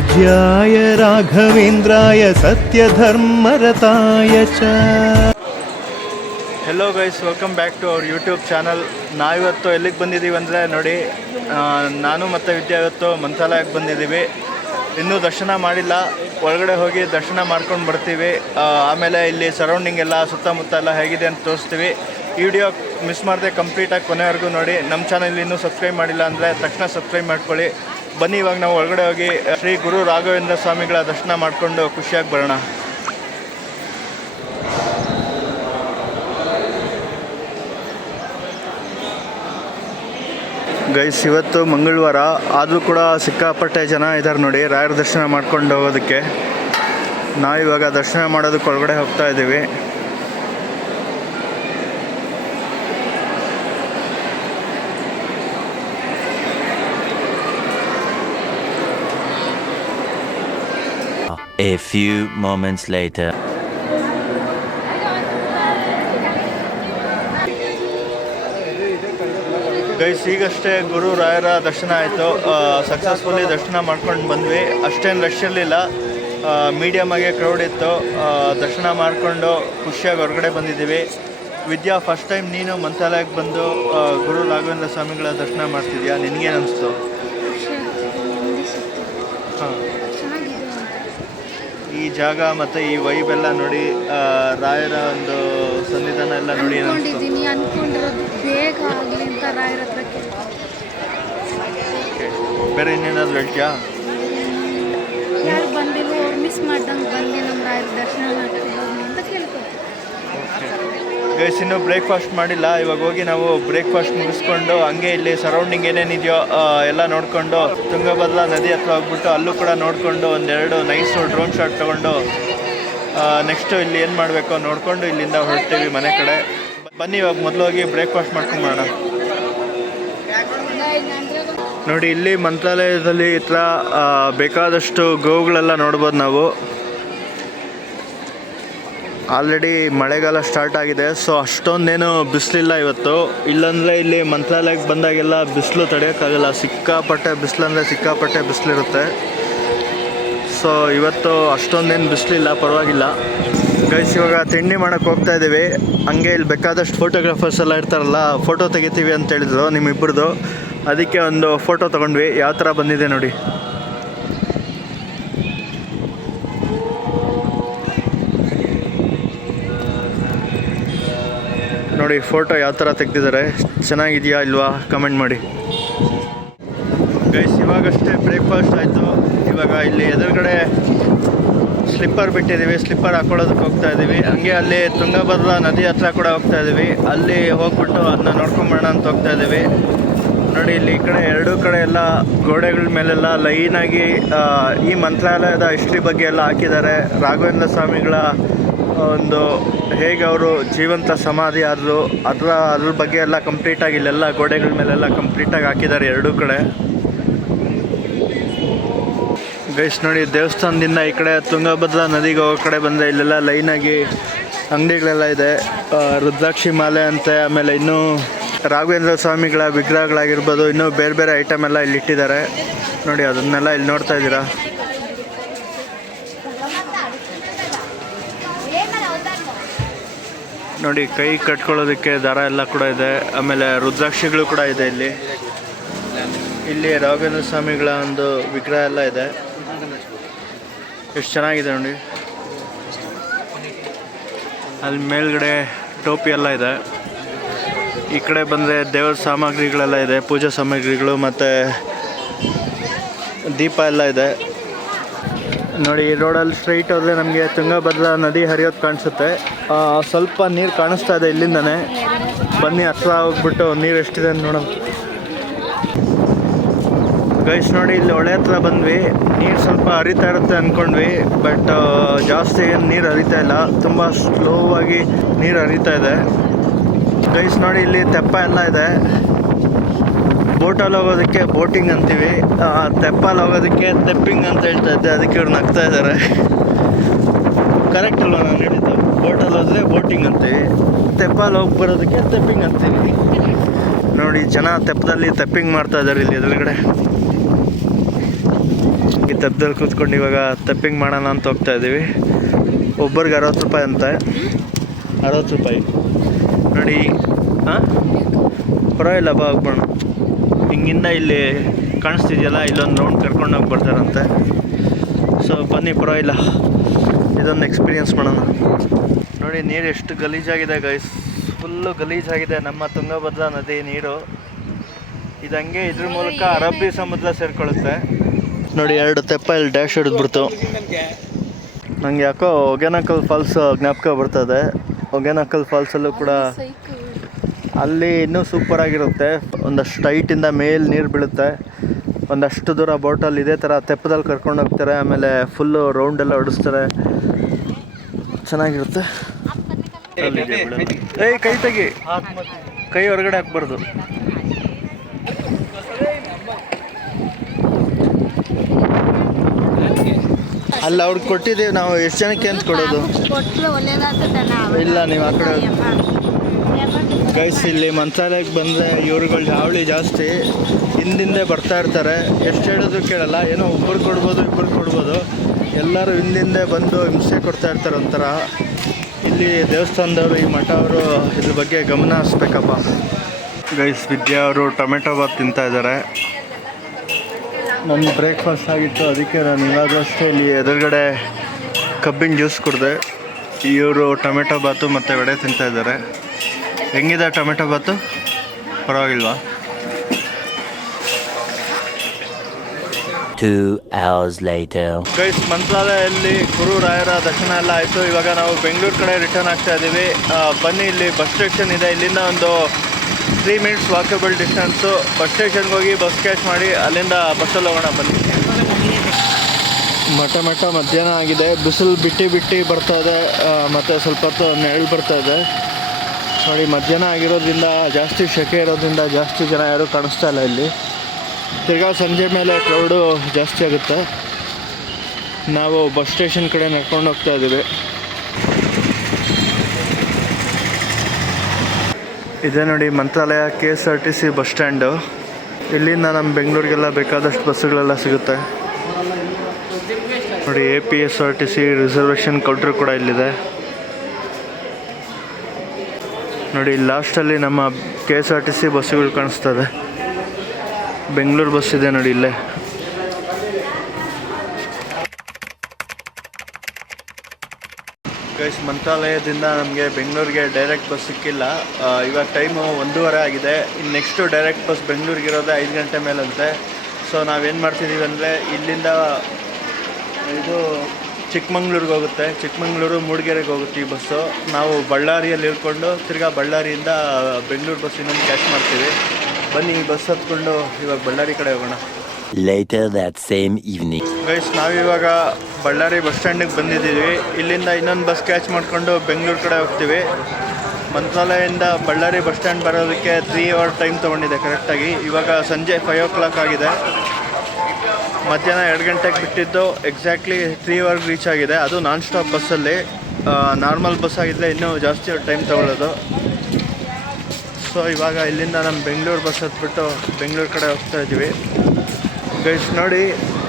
पूज्याय राघवेन्द्राय सत्यधर्मरताय च। Hello guys, welcome back to our YouTube channel. ನಾವಿವತ್ತು ಎಲ್ಲಿಗೆ ಬಂದಿದ್ದೀವಿ ಅಂದರೆ ನೋಡಿ, ನಾನು ಮತ್ತು ವಿದ್ಯಾ ಇವತ್ತು ಮಂತ್ರಾಲಯಕ್ಕೆ ಬಂದಿದ್ದೀವಿ. ಇನ್ನೂ ದರ್ಶನ ಮಾಡಿಲ್ಲ, ಒಳಗಡೆ ಹೋಗಿ ದರ್ಶನ ಮಾಡ್ಕೊಂಡು ಬರ್ತೀವಿ. ಆಮೇಲೆ ಇಲ್ಲಿ ಸರೌಂಡಿಂಗ್ ಎಲ್ಲ ಸುತ್ತಮುತ್ತ ಎಲ್ಲ ಹೇಗಿದೆ ಅಂತ ತೋರಿಸ್ತೀವಿ. ಈ ವಿಡಿಯೋ ಮಿಸ್ ಮಾಡದೆ ಕಂಪ್ಲೀಟಾಗಿ ಕೊನೆವರೆಗೂ ನೋಡಿ. ನಮ್ಮ ಚಾನಲ್ ಇನ್ನೂ ಸಬ್ಸ್ಕ್ರೈಬ್ ಮಾಡಿಲ್ಲ ಅಂದರೆ ತಕ್ಷಣ ಸಬ್ಸ್ಕ್ರೈಬ್ ಮಾಡ್ಕೊಳ್ಳಿ. ಬನ್ನಿ, ಇವಾಗ ನಾವು ಒಳಗಡೆ ಹೋಗಿ ಶ್ರೀ ಗುರು ರಾಘವೇಂದ್ರ ಸ್ವಾಮಿಗಳ ದರ್ಶನ ಮಾಡಿಕೊಂಡು ಖುಷಿಯಾಗಿ ಬರೋಣ. ಗೈಸ್, ಇವತ್ತು ಮಂಗಳವಾರ ಆದರೂ ಕೂಡ ಸಿಕ್ಕಾಪಟ್ಟೆ ಜನ ಇದ್ದಾರೆ ನೋಡಿ ರಾಯರ ದರ್ಶನ ಮಾಡ್ಕೊಂಡು ಹೋಗೋದಕ್ಕೆ. ನಾವಿವಾಗ ದರ್ಶನ ಮಾಡೋದಕ್ಕೆ ಒಳಗಡೆ ಹೋಗ್ತಾ ಇದ್ದೀವಿ. A few moments later. Guys, ಈಗಷ್ಟೇ ಗುರು ರಾಯರ ದರ್ಶನ ಆಯಿತು. ಸಕ್ಸಸ್ಫುಲಿ ದರ್ಶನ ಮಾಡ್ಕೊಂಡು ಬಂದ್ವಿ. ಅಷ್ಟೇನು ರಶ್ ಇರಲಿಲ್ಲ, ಮೀಡಿಯಮ್ ಆಗಿ ಕ್ರೌಡ್ ಇತ್ತು. ದರ್ಶನ ಮಾಡಿಕೊಂಡು ಖುಷಿಯಾಗಿ ಹೊರಗಡೆ ಬಂದಿದ್ದೀವಿ. ವಿದ್ಯಾ, ಫಸ್ಟ್ ಟೈಮ್ ನೀನು ಮಂತ್ರಾಲಯಕ್ಕೆ ಬಂದು ಗುರು ರಾಘವೇಂದ್ರ ಸ್ವಾಮಿಗಳ ದರ್ಶನ ಮಾಡ್ತಿದ್ಯಾ, ನಿನಗೇನು ಅನಿಸ್ತು? ಹಾಂ, ಈ ಜಾಗ ಮತ್ತು ಈ ವೈಬ್ ಎಲ್ಲ ನೋಡಿ, ರಾಯರ ಒಂದು ಸನ್ನಿಧಾನ ಎಲ್ಲ ನೋಡಿ ಅನ್ಕೊಂಡಿರೋದು ಬೇಗ ಆಗಲಿ ಅಂತ ರಾಯರ ಹತ್ರ ಬೇರೆ ಇನ್ನೇನಾದ್ರು ಹೇಳ್ತೀಯಾ? ಯಾರು ಬಂದಿಲ್ಲ, ಅವ್ರು ಮಿಸ್ ಮಾಡ್ದಂಗೆ ಬಂದು ನಮ್ಮ ರಾಯರ ದರ್ಶನ ಮಾಡ್ತೀವಿ ಅಂತ ಕೇಳ್ಕೊತೀವಿ. ಗೈಸ್, ಇನ್ನೂ ಬ್ರೇಕ್ಫಾಸ್ಟ್ ಮಾಡಿಲ್ಲ. ಇವಾಗ ಹೋಗಿ ನಾವು ಬ್ರೇಕ್ಫಾಸ್ಟ್ ಮುಗಿಸ್ಕೊಂಡು ಹಂಗೆ ಇಲ್ಲಿ ಸರೌಂಡಿಂಗ್ ಏನೇನಿದೆಯೋ ಎಲ್ಲ ನೋಡಿಕೊಂಡು ತುಂಗಭದ್ರಾ ನದಿ ಹತ್ರ ಹೋಗ್ಬಿಟ್ಟು ಅಲ್ಲೂ ಕೂಡ ನೋಡಿಕೊಂಡು ಒಂದೆರಡು ನೈಸು ಡ್ರೋನ್ ಶಾಟ್ ತೊಗೊಂಡು ನೆಕ್ಸ್ಟು ಇಲ್ಲಿ ಏನು ಮಾಡಬೇಕೋ ನೋಡಿಕೊಂಡು ಇಲ್ಲಿಂದ ಹೊರಡ್ತೀವಿ ಮನೆ ಕಡೆ. ಬನ್ನಿ, ಇವಾಗ ಮೊದಲು ಹೋಗಿ ಬ್ರೇಕ್ಫಾಸ್ಟ್ ಮಾಡ್ಕೊಂಬೋಣ. ನೋಡಿ, ಇಲ್ಲಿ ಮಂತ್ರಾಲಯದಲ್ಲಿ ಈ ಥರ ಬೇಕಾದಷ್ಟು ಗೋವುಗಳೆಲ್ಲ ನೋಡ್ಬೋದು ನಾವು. ಆಲ್ರೆಡಿ ಮಳೆಗಾಲ ಸ್ಟಾರ್ಟ್ ಆಗಿದೆ, ಸೊ ಅಷ್ಟೊಂದೇನು ಬಿಸಿಲಿಲ್ಲ ಇವತ್ತು. ಇಲ್ಲಾಂದರೆ ಇಲ್ಲಿ ಮಂತ್ರಾಲಯಕ್ಕೆ ಬಂದಾಗೆಲ್ಲ ಬಿಸಿಲು ತಡೆಯೋಕ್ಕಾಗಲ್ಲ, ಸಿಕ್ಕಾಪಟ್ಟೆ ಬಿಸಿಲು ಅಂದರೆ ಸಿಕ್ಕಾಪಟ್ಟೆ ಬಿಸಿಲಿರುತ್ತೆ. ಸೊ ಇವತ್ತು ಅಷ್ಟೊಂದೇನು ಬಿಸಿಲಿಲ್ಲ, ಪರವಾಗಿಲ್ಲ. ಗೈಸ್, ಇವಾಗ ತಿಂಡಿ ಮಾಡೋಕ್ಕೆ ಹೋಗ್ತಾ ಇದ್ದೀವಿ. ಹಂಗೆ ಇಲ್ಲಿ ಬೇಕಾದಷ್ಟು ಫೋಟೋಗ್ರಾಫರ್ಸ್ ಎಲ್ಲ ಇರ್ತಾರಲ್ಲ, ಫೋಟೋ ತೆಗಿತೀವಿ ಅಂತ ಹೇಳಿದ್ರು ನಿಮ್ಮಿಬ್ಬರದು. ಅದಕ್ಕೆ ಒಂದು ಫೋಟೋ ತೊಗೊಂಡ್ವಿ. ಯಾವ ಥರ ಬಂದಿದೆ ನೋಡಿ. ನೋಡಿ ಫೋಟೋ ಯಾವ ಥರ ತೆಗೆದಿದ್ದಾರೆ, ಚೆನ್ನಾಗಿದೆಯಾ ಇಲ್ವಾ ಕಮೆಂಟ್ ಮಾಡಿ. ಗೈಸ್, ಇವಾಗಷ್ಟೇ ಬ್ರೇಕ್ಫಾಸ್ಟ್ ಆಯಿತು. ಇವಾಗ ಇಲ್ಲಿ ಎದುರುಗಡೆ ಸ್ಲಿಪ್ಪರ್ ಬಿಟ್ಟಿದ್ದೀವಿ, ಸ್ಲಿಪ್ಪರ್ ಹಾಕೊಳ್ಳೋದಕ್ಕೆ ಹೋಗ್ತಾ ಇದ್ದೀವಿ. ಹಂಗೆ ಅಲ್ಲಿ ತುಂಗಭದ್ರಾ ನದಿ ಹತ್ರ ಕೂಡ ಹೋಗ್ತಾ ಇದ್ದೀವಿ. ಅಲ್ಲಿ ಹೋಗ್ಬಿಟ್ಟು ಅದನ್ನ ನೋಡ್ಕೊಂಬರೋಣ ಅಂತ ಹೋಗ್ತಾ ಇದ್ದೀವಿ. ನೋಡಿ, ಇಲ್ಲಿ ಈ ಕಡೆ ಎರಡೂ ಕಡೆ ಎಲ್ಲ ಗೋಡೆಗಳ ಮೇಲೆಲ್ಲ ಲೈನಾಗಿ ಈ ಮಂತ್ರಾಲಯದ ಹಿಸ್ಟ್ರಿ ಬಗ್ಗೆ ಎಲ್ಲ ಹಾಕಿದ್ದಾರೆ. ರಾಘವೇಂದ್ರ ಸ್ವಾಮಿಗಳ ಒಂದು ಹೇಗೆ ಅವರು ಜೀವಂತ ಸಮಾಧಿ ಆದರು ಅದ್ರ ಬಗ್ಗೆ ಎಲ್ಲ ಕಂಪ್ಲೀಟಾಗಿ ಇಲ್ಲೆಲ್ಲ ಗೋಡೆಗಳ ಮೇಲೆಲ್ಲ ಕಂಪ್ಲೀಟಾಗಿ ಹಾಕಿದ್ದಾರೆ ಎರಡೂ ಕಡೆ. ಗೈಸ್ ನೋಡಿ, ದೇವಸ್ಥಾನದಿಂದ ಈ ಕಡೆ ತುಂಗಭದ್ರಾ ನದಿಗೆ ಹೋಗೋ ಕಡೆ ಬಂದರೆ ಇಲ್ಲೆಲ್ಲ ಲೈನಾಗಿ ಅಂಗಡಿಗಳೆಲ್ಲ ಇದೆ. ರುದ್ರಾಕ್ಷಿ ಮಾಲೆ ಅಂತೆ, ಆಮೇಲೆ ಇನ್ನೂ ರಾಘವೇಂದ್ರ ಸ್ವಾಮಿಗಳ ವಿಗ್ರಹಗಳಾಗಿರ್ಬೋದು, ಇನ್ನೂ ಬೇರೆ ಬೇರೆ ಐಟಮ್ ಎಲ್ಲ ಇಲ್ಲಿ ಇಟ್ಟಿದ್ದಾರೆ ನೋಡಿ. ಅದನ್ನೆಲ್ಲ ಇಲ್ಲಿ ನೋಡ್ತಾ ಇದ್ದೀರಾ. ನೋಡಿ, ಕೈ ಕಟ್ಕೊಳ್ಳೋದಕ್ಕೆ ದಾರ ಎಲ್ಲ ಕೂಡ ಇದೆ. ಆಮೇಲೆ ರುದ್ರಾಕ್ಷಿಗಳು ಕೂಡ ಇದೆ ಇಲ್ಲಿ. ಇಲ್ಲಿ ರಾಘವೇಂದ್ರ ಸ್ವಾಮಿಗಳ ಒಂದು ವಿಗ್ರಹ ಎಲ್ಲ ಇದೆ. ಎಷ್ಟು ಚೆನ್ನಾಗಿದೆ ನೋಡಿ. ಅಲ್ಲಿ ಮೇಲ್ಗಡೆ ಟೋಪಿ ಎಲ್ಲ ಇದೆ. ಈ ಕಡೆ ಬಂದರೆ ದೇವರ ಸಾಮಗ್ರಿಗಳೆಲ್ಲ ಇದೆ, ಪೂಜಾ ಸಾಮಗ್ರಿಗಳು ಮತ್ತು ದೀಪ ಎಲ್ಲ ಇದೆ ನೋಡಿ. ಈ ರೋಡಲ್ಲಿ ಸ್ಟ್ರೈಟ್ ಹೋದರೆ ನಮಗೆ ತುಂಗಭದ್ರಾ ನದಿ ಹರಿಯೋದು ಕಾಣಿಸುತ್ತೆ. ಸ್ವಲ್ಪ ನೀರು ಕಾಣಿಸ್ತಾ ಇದೆ ಇಲ್ಲಿಂದನೇ. ಬನ್ನಿ ಹತ್ರ ಹೋಗ್ಬಿಟ್ಟು ನೀರು ಎಷ್ಟಿದೆ ಅಂತ ನೋಡೋಣ. ಗೈಸ್ ನೋಡಿ, ಇಲ್ಲಿ ಹೊಳೆ ಹತ್ರ ಬಂದ್ವಿ. ನೀರು ಸ್ವಲ್ಪ ಹರಿತಾ ಇರುತ್ತೆ ಅಂದ್ಕೊಂಡ್ವಿ, ಬಟ್ ಜಾಸ್ತಿ ಏನು ನೀರು ಹರಿತಾ ಇಲ್ಲ, ತುಂಬ ಸ್ಲೋ ಆಗಿ ನೀರು ಹರಿತಾ ಇದೆ. ಗೈಸ್ ನೋಡಿ, ಇಲ್ಲಿ ತೆಪ್ಪ ಎಲ್ಲ ಇದೆ. ಬೋಟಲ್ಲಿ ಹೋಗೋದಕ್ಕೆ ಬೋಟಿಂಗ್ ಅಂತೀವಿ, ತೆಪ್ಪಲ್ಲಿ ಹೋಗೋದಕ್ಕೆ ತೆಪ್ಪಿಂಗ್ ಅಂತ ಹೇಳ್ತಾ ಇದ್ದೆ, ಅದಕ್ಕೆ ಇವ್ರು ನಗ್ತಾ ಇದ್ದಾರೆ. ಕರೆಕ್ಟ್ ಅಲ್ವಾ ನಾನು ಹೇಳಿದ್ದು? ಬೋಟಲ್ಲಿ ಹೋದರೆ ಬೋಟಿಂಗ್ ಅಂತೀವಿ, ತೆಪ್ಪಲ್ಲಿ ಹೋಗಿ ಬರೋದಕ್ಕೆ ತೆಪ್ಪಿಂಗ್ ಅಂತೀವಿ. ನೋಡಿ, ಜನ ತೆಪ್ಪದಲ್ಲಿ ತೆಪ್ಪಿಂಗ್ ಮಾಡ್ತಾ ಇದ್ದಾರೆ ಇಲ್ಲಿ ಎದುರುಗಡೆ. ಈ ತಪ್ಪದಲ್ಲಿ ಕೂತ್ಕೊಂಡು ಇವಾಗ ತಪ್ಪಿಂಗ್ ಮಾಡೋಣ ಅಂತ ಹೋಗ್ತಾ ಇದ್ದೀವಿ. ಒಬ್ಬರಿಗೆ 60 ರೂಪಾಯಿ ಅಂತೆ, 60 ರೂಪಾಯಿ ನೋಡಿ. ಹಾಂ ಪರವಾಗಿಲ್ಲ, ಬಾ ಹೋಗ್ಬೋಣ. ಹಿಂಗಿಂದ ಇಲ್ಲಿ ಕಾಣಿಸ್ತಿದೆಯಲ್ಲ, ಇಲ್ಲೊಂದು ರೌಂಡ್ ಕರ್ಕೊಂಡು ಹೋಗಿ ಬರ್ತಾರಂತೆ. ಸೊ ಬನ್ನಿ, ಪರವಾಗಿಲ್ಲ, ಇದೊಂದು ಎಕ್ಸ್ಪೀರಿಯನ್ಸ್ ಮಾಡೋಣ. ನೋಡಿ ನೀರು ಎಷ್ಟು ಗಲೀಜಾಗಿದೆ ಗೈಸ್, ಫುಲ್ಲು ಗಲೀಜಾಗಿದೆ. ನಮ್ಮ ತುಂಗಭದ್ರಾ ನದಿ ನೀರು ಇದಂಗೆ ಇದ್ರ ಮೂಲಕ ಅರಬ್ಬಿ ಸಮುದ್ರ ಸೇರ್ಕೊಳ್ಳುತ್ತೆ. ನೋಡಿ 2 ತೆಪ್ಪ ಇಲ್ಲಿ ಡ್ಯಾಶ್ ಹಿಡಿದ್ಬಿಡ್ತು. ನಂಗೆ ಯಾಕೋ ಹೊಗೇನಕಲ್ ಫಾಲ್ಸ್ ಜ್ಞಾಪಕ ಬರ್ತದೆ. ಹೊಗೇನಕಲ್ ಫಾಲ್ಸಲ್ಲೂ ಕೂಡ ಅಲ್ಲಿ ಇನ್ನೂ ಸೂಪರಾಗಿರುತ್ತೆ. ಒಂದಷ್ಟು ಹೈಟಿಂದ ಮೇಲೆ ನೀರು ಬೀಳುತ್ತೆ. ಒಂದಷ್ಟು ದೂರ ಬೋಟಲ್ಲಿ ಇದೇ ಥರ ತೆಪ್ಪದಲ್ಲಿ ಕರ್ಕೊಂಡು ಹೋಗ್ತಾರೆ. ಆಮೇಲೆ ಫುಲ್ಲು ರೌಂಡೆಲ್ಲ ಹೊಡಿಸ್ತಾರೆ, ಚೆನ್ನಾಗಿರುತ್ತೆ. ಏಯ್ ಕೈ ತೆಗಿ, ಕೈ ಹೊರಗಡೆ ಹಾಕ್ಬಾರ್ದು. ಅಲ್ಲ ಅವ್ರಿಗೆ ಕೊಟ್ಟಿದ್ದೀವಿ ನಾವು. ಎಷ್ಟು ಜನಕ್ಕೆ ಅಂತ ಕೊಡೋದು? ಇಲ್ಲ, ನೀವು ಆ ಕಡೆ ಗೈಸ್. ಇಲ್ಲಿ ಮಂತ್ರಾಲಯಕ್ಕೆ ಬಂದರೆ ಇವ್ರುಗಳು ಹಾವಳಿ ಜಾಸ್ತಿ, ಹಿಂದಿಂದೆ ಬರ್ತಾ ಇರ್ತಾರೆ. ಎಷ್ಟು ಹೇಳಿದ್ರು ಕೇಳಲ್ಲ. ಏನೋ ಒಬ್ಬರು ಕೊಡ್ಬೋದು, ಇಬ್ಬರು ಕೊಡ್ಬೋದು, ಎಲ್ಲರೂ ಹಿಂದಿಂದೆ ಬಂದು ಹಿಂಸೆ ಕೊಡ್ತಾ ಇರ್ತಾರೆ ಒಂಥರ. ಇಲ್ಲಿ ದೇವಸ್ಥಾನದವರು, ಈ ಮಠ ಅವರು ಇದ್ರ ಬಗ್ಗೆ ಗಮನ ಹರಿಸ್ಬೇಕಪ್ಪ. ಗೈಸ್, ವಿದ್ಯಾ ಅವರು ಟೊಮೆಟೊ ಬಾತ್ ತಿಂತಾ ಇದ್ದಾರೆ. ನನ್ನ ಬ್ರೇಕ್ಫಾಸ್ಟ್ ಆಗಿತ್ತು, ಅದಕ್ಕೆ ನಾನು ಇವಾಗಲೂ ಅಷ್ಟೇ ಇಲ್ಲಿ ಎದುರುಗಡೆ ಕಬ್ಬಿನ ಜ್ಯೂಸ್ ಕುಡಿದೆ. ಇವರು ಟೊಮೆಟೊ ಬಾತು ಮತ್ತು ವಡೆ ತಿಂತಾ ಇದ್ದಾರೆ. ಹೆಂಗಿದೆ ಟೊಮೆಟೊ ಬಾತು? ಪರವಾಗಿಲ್ವಾ? 2 hours later. ಗೈಸ್, ಮಂತ್ರಾಲಯದಲ್ಲಿ ಗುರು ರಾಯರ ದರ್ಶನ ಎಲ್ಲ ಆಯಿತು. ಇವಾಗ ನಾವು ಬೆಂಗಳೂರು ಕಡೆ ರಿಟರ್ನ್ ಆಗ್ತಾ ಇದ್ದೀವಿ. ಬನ್ನಿ, ಇಲ್ಲಿ ಬಸ್ ಸ್ಟೇಷನ್ ಇದೆ. ಇಲ್ಲಿಂದ ಒಂದು 3 minutes ವಾಕಬಲ್ ಡಿಸ್ಟೆನ್ಸು. ಬಸ್ ಸ್ಟೇಷನ್ಗೆ ಹೋಗಿ ಬಸ್ ಕ್ಯಾಚ್ ಮಾಡಿ ಅಲ್ಲಿಂದ ಬಸ್ಸಲ್ಲಿ ಹೋಗೋಣ. ಬನ್ನಿ. ಮಠ ಮಧ್ಯಾಹ್ನ ಆಗಿದೆ. ಬಿಸಿಲು ಬಿಟ್ಟು ಬರ್ತಾ ಇದೆ, ಮತ್ತು ಸ್ವಲ್ಪ ಹೊತ್ತು ನೆರಳು ಬರ್ತಾ ಇದೆ. ನೋಡಿ, ಮಧ್ಯಾಹ್ನ ಆಗಿರೋದ್ರಿಂದ, ಜಾಸ್ತಿ ಸೆಕೆ ಇರೋದ್ರಿಂದ ಜಾಸ್ತಿ ಜನ ಯಾರೂ ಕಾಣಿಸ್ತಾ ಇಲ್ಲ ಇಲ್ಲಿ. ತಿರ್ಗಾ ಸಂಜೆ ಮೇಲೆ ಕ್ರೌಡು ಜಾಸ್ತಿ ಆಗುತ್ತೆ. ನಾವು ಬಸ್ ಸ್ಟೇಷನ್ ಕಡೆ ನಡ್ಕೊಂಡು ಹೋಗ್ತಾ ಇದ್ದೀವಿ. ಇದೇ ನೋಡಿ ಮಂತ್ರಾಲಯ KSRTC ಬಸ್ ಸ್ಟ್ಯಾಂಡು. ಇಲ್ಲಿಂದ ನಮ್ಮ ಬೆಂಗಳೂರಿಗೆಲ್ಲ ಬೇಕಾದಷ್ಟು ಬಸ್ಸುಗಳೆಲ್ಲ ಸಿಗುತ್ತೆ. ನೋಡಿ, APSRTC ರಿಸರ್ವೇಷನ್ ಕೌಂಟ್ರ್ ಕೂಡ ಇಲ್ಲಿದೆ. ನೋಡಿ, ಲಾಸ್ಟಲ್ಲಿ ನಮ್ಮ KSRTC ಬಸ್ಸುಗಳು ಕಾಣಿಸ್ತದೆ. ಬೆಂಗಳೂರು ಬಸ್ ಇದೆ ನೋಡಿ ಇಲ್ಲೇ. ಗೈಸ್, ಮಂತ್ರಾಲಯದಿಂದ ನಮಗೆ ಬೆಂಗಳೂರಿಗೆ ಡೈರೆಕ್ಟ್ ಬಸ್ ಸಿಕ್ಕಿಲ್ಲ. ಇವಾಗ ಟೈಮು 1:30 ಆಗಿದೆ. ಇನ್ನು ನೆಕ್ಸ್ಟು ಡೈರೆಕ್ಟ್ ಬಸ್ ಬೆಂಗಳೂರಿಗಿರೋದೇ 5 ಗಂಟೆ ಮೇಲಂತೆ. ಸೊ ನಾವೇನು ಮಾಡ್ತಿದ್ದೀವಿ ಅಂದರೆ, ಇಲ್ಲಿಂದ ಇದು ಚಿಕ್ಕಮಂಗ್ಳೂರಿಗೆ ಹೋಗುತ್ತೆ, ಚಿಕ್ಕಮಂಗ್ಳೂರು ಮೂಡಿಗೆರೆಗೆ ಹೋಗುತ್ತೆ ಈ ಬಸ್ಸು. ನಾವು ಬಳ್ಳಾರಿಯಲ್ಲಿ ಇಳ್ಕೊಂಡು ತಿರ್ಗಾ ಬಳ್ಳಾರಿಯಿಂದ ಬೆಂಗಳೂರು ಬಸ್ ಇನ್ನೊಂದು ಕ್ಯಾಚ್ ಮಾಡ್ತೀವಿ. ಬನ್ನಿ, ಈ ಬಸ್ ಹತ್ಕೊಂಡು ಇವಾಗ ಬಳ್ಳಾರಿ ಕಡೆ ಹೋಗೋಣ. Later that same evening. Guys, ನಾವಿವಾಗ ಬಳ್ಳಾರಿ ಬಸ್ ಸ್ಟ್ಯಾಂಡಿಗೆ ಬಂದಿದ್ದೀವಿ. ಇಲ್ಲಿಂದ ಇನ್ನೊಂದು ಬಸ್ ಕ್ಯಾಚ್ ಮಾಡಿಕೊಂಡು ಬೆಂಗಳೂರು ಕಡೆ ಹೋಗ್ತೀವಿ. ಮಂತ್ರಾಲಯದಿಂದ ಬಳ್ಳಾರಿ ಬಸ್ ಸ್ಟ್ಯಾಂಡ್ ಬರೋದಕ್ಕೆ 3 hour ಟೈಮ್ ತೊಗೊಂಡಿದೆ ಕರೆಕ್ಟಾಗಿ. ಇವಾಗ ಸಂಜೆ 5 o'clock ಆಗಿದೆ. ಮಧ್ಯಾಹ್ನ 2 ಗಂಟೆಗೆ ಬಿಟ್ಟಿದ್ದು ಎಕ್ಸಾಕ್ಟ್ಲಿ 3 hours ರೀಚ್ ಆಗಿದೆ. ಅದು ನಾನ್ ಸ್ಟಾಪ್ ಬಸ್ಸಲ್ಲಿ. ನಾರ್ಮಲ್ ಬಸ್ ಆಗಿದ್ದರೆ ಇನ್ನೂ ಜಾಸ್ತಿ ಟೈಮ್ ತೊಗೊಳ್ಳೋದು. ಸೊ ಇವಾಗ ಇಲ್ಲಿಂದ ನಮ್ಮ ಬೆಂಗಳೂರು ಬಸ್ ಹತ್ಬಿಟ್ಟು ಬೆಂಗಳೂರು ಕಡೆ ಹೋಗ್ತಾ ಇದ್ದೀವಿ. ಗೈಸ್ ನೋಡಿ,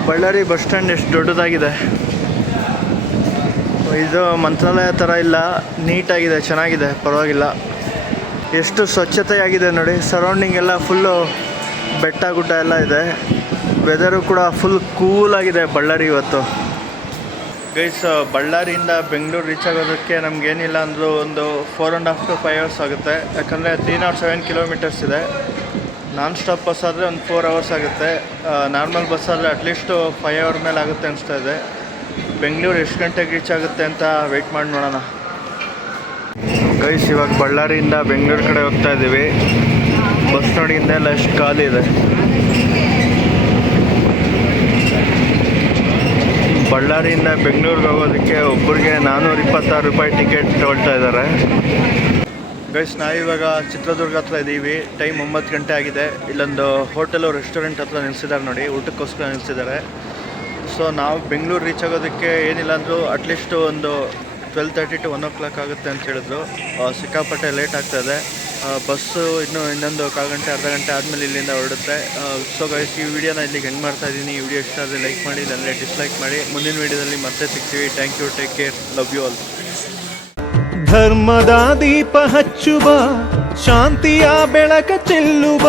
ಬಳ್ಳಾರಿ ಬಸ್ ಸ್ಟ್ಯಾಂಡ್ ಎಷ್ಟು ದೊಡ್ಡದಾಗಿದೆ. ಇದು ಮಂತ್ರಾಲಯ ಥರ ಇಲ್ಲ, ನೀಟಾಗಿದೆ, ಚೆನ್ನಾಗಿದೆ, ಪರವಾಗಿಲ್ಲ. ಎಷ್ಟು ಸ್ವಚ್ಛತೆಯಾಗಿದೆ ನೋಡಿ. ಸರೌಂಡಿಂಗ್ ಎಲ್ಲ ಫುಲ್ಲು ಬೆಟ್ಟ ಗುಡ್ಡ ಎಲ್ಲ ಇದೆ. ವೆದರು ಕೂಡ ಫುಲ್ ಕೂಲಾಗಿದೆ ಬಳ್ಳಾರಿ ಇವತ್ತು. ಗೈಸ್, ಬಳ್ಳಾರಿಯಿಂದ ಬೆಂಗಳೂರು ರೀಚ್ ಆಗೋದಕ್ಕೆ ನಮಗೇನಿಲ್ಲ ಅಂದರೂ ಒಂದು 4.5 to 5 hours ಆಗುತ್ತೆ. ಯಾಕಂದರೆ 307 kilometers ಇದೆ. ನಾನ್ ಸ್ಟಾಪ್ ಬಸ್ ಆದರೆ ಒಂದು 4 hours ಆಗುತ್ತೆ. ನಾರ್ಮಲ್ ಬಸ್ ಆದರೆ ಅಟ್ಲೀಸ್ಟು 5 hour ಮೇಲೆ ಆಗುತ್ತೆ ಅನಿಸ್ತಾ ಇದೆ. ಬೆಂಗಳೂರು ಎಷ್ಟು ಗಂಟೆಗೆ ರೀಚ್ ಆಗುತ್ತೆ ಅಂತ ವೆಯ್ಟ್ ಮಾಡಿ ನೋಡೋಣ. ಗೈಸ್, ಇವಾಗ ಬಳ್ಳಾರಿಯಿಂದ ಬೆಂಗಳೂರು ಕಡೆ ಹೋಗ್ತಾ ಇದ್ದೀವಿ. ಬಸ್ ನೋಡಿ ಹಿಂದೆಲ್ಲ ಎಷ್ಟು ಖಾಲಿ ಇದೆ. ಬಳ್ಳಾರಿಯಿಂದ ಬೆಂಗಳೂರಿಗೆ ಹೋಗೋದಕ್ಕೆ ಒಬ್ಬರಿಗೆ 426 ರೂಪಾಯಿ ಟಿಕೆಟ್ ತೊಗೊಳ್ತಾ ಇದ್ದಾರೆ. ಗೈಸ್, ನಾವಿವಾಗ ಚಿತ್ರದುರ್ಗ ಹತ್ರ ಇದ್ದೀವಿ. ಟೈಮ್ 9 ಗಂಟೆ ಆಗಿದೆ. ಇಲ್ಲೊಂದು ಹೋಟೆಲು ರೆಸ್ಟೋರೆಂಟ್ ಹತ್ರ ನಿಲ್ಲಿಸಿದ್ದಾರೆ ನೋಡಿ, ಊಟಕ್ಕೋಸ್ಕರ ನಿಲ್ಲಿಸಿದ್ದಾರೆ. ಸೊ ನಾವು ಬೆಂಗಳೂರು ರೀಚ್ ಆಗೋದಕ್ಕೆ ಏನಿಲ್ಲ ಅಂದರೂ ಅಟ್ಲೀಸ್ಟು ಒಂದು 12:30 to 1 o'clock ಆಗುತ್ತೆ ಅಂತ ಹೇಳಿದ್ರು. ಸಿಕ್ಕಾಪಟ್ಟೆ ಲೇಟ್ ಆಗ್ತಾಯಿದೆ. ಬಸ್ಸು ಇನ್ನೊಂದು ಕಾಲು ಗಂಟೆ ಅರ್ಧ ಗಂಟೆ ಆದಮೇಲೆ ಇಲ್ಲಿಂದ ಹೊರಡುತ್ತೆ. ಸೊ ಗೈಸ್, ಈ ವಿಡಿಯೋನ ಇಲ್ಲಿಗೆ ಎಂಡ್ ಮಾಡ್ತಾ ಇದ್ದೀನಿ. ಈ ವಿಡಿಯೋ ಇಷ್ಟ ಆದರೆ ಲೈಕ್ ಮಾಡಿ, ಇಲ್ಲಾಂದರೆ ಡಿಸ್ಲೈಕ್ ಮಾಡಿ. ಮುಂದಿನ ವಿಡಿಯೋದಲ್ಲಿ ಮತ್ತೆ ಸಿಗ್ತೀವಿ. Thank you, take care, love you all. ಧರ್ಮದ ದೀಪ ಹಚ್ಚುವ, ಶಾಂತಿಯ ಬೆಳಕ ಚೆಲ್ಲುವ.